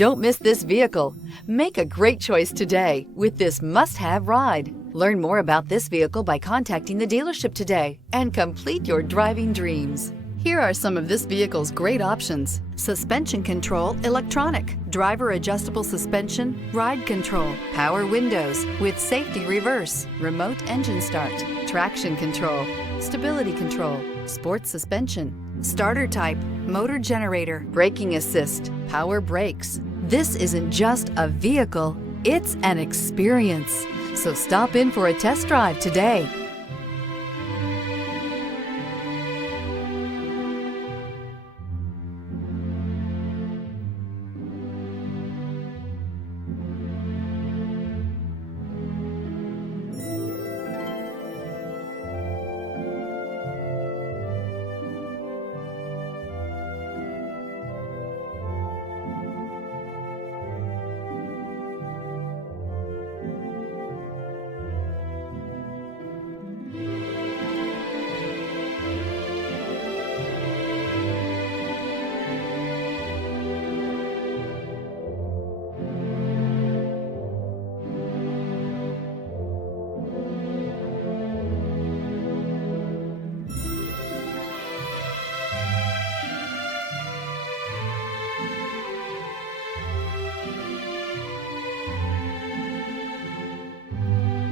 Don't miss this vehicle. Make a great choice today with this must-have ride. Learn more about this vehicle by contacting the dealership today and complete your driving dreams. Here are some of this vehicle's great options: suspension control electronic, driver adjustable suspension, ride control, power windows with safety reverse, remote engine start, traction control, stability control, sports suspension, starter type, motor generator, braking assist, power brakes. This isn't just a vehicle, it's an experience. So stop in for a test drive today.